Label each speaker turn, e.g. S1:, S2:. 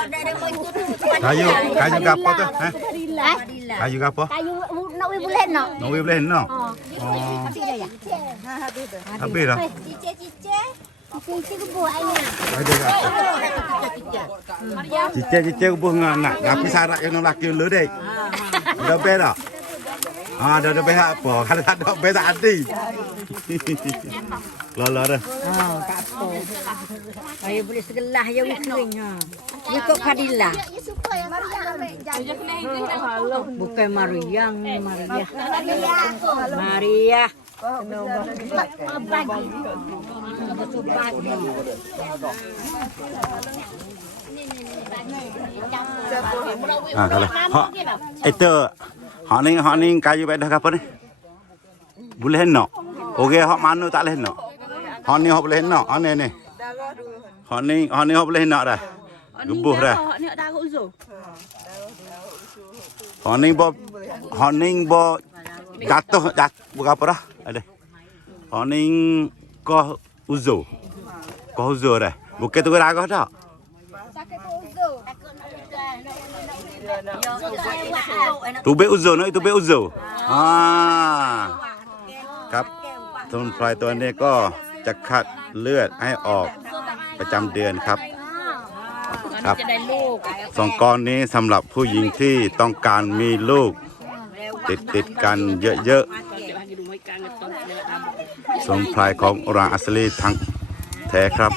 S1: Kayu, kayu gapo tuh? Eh? Kayu gapo?
S2: Kayu nak wibu lehen no?
S1: Nak wibu lehen no? Oh. Habis dah. Cice, cice. Cice, cice kubu ayah. Cice, cice kubu sarak yang nolak yang lu dek. Udah beda. Ah, ada ada pihak apa? Kalau tak ada pihak adik. Lala dah. Ha, tak apa.
S3: Saya boleh segelah ya wikring. Ya kok Fadila. Bukan Mariang, Maria. Maria. Ah,
S1: kalau. Ha, itu họ nên họ nên cái gì vậy đó các bạn ấy bùn lên nọ ok họ mà nó ta lên nọ họ nên học lên nọ họ nên này họ nên họ nên học lên nọ ra đúng bùn ra họ nên bỏ họ nên bỏ đặt tôi đặt bùn gặp ra đây họ nên có uzo có uzo đây một cái tôi ra có đó ตัวเบอุโซนะตัวเบอุโซอ่า ครับต้นพลายตัวนี้ก็จะขัดเลือดให้ออกประจําเดือนครับ ครับ สองก้อนนี้สําหรับผู้หญิงที่ต้องการมีลูกติดติดกันเยอะๆสมพลายของอรางอัสลีทั้งแท้ครับ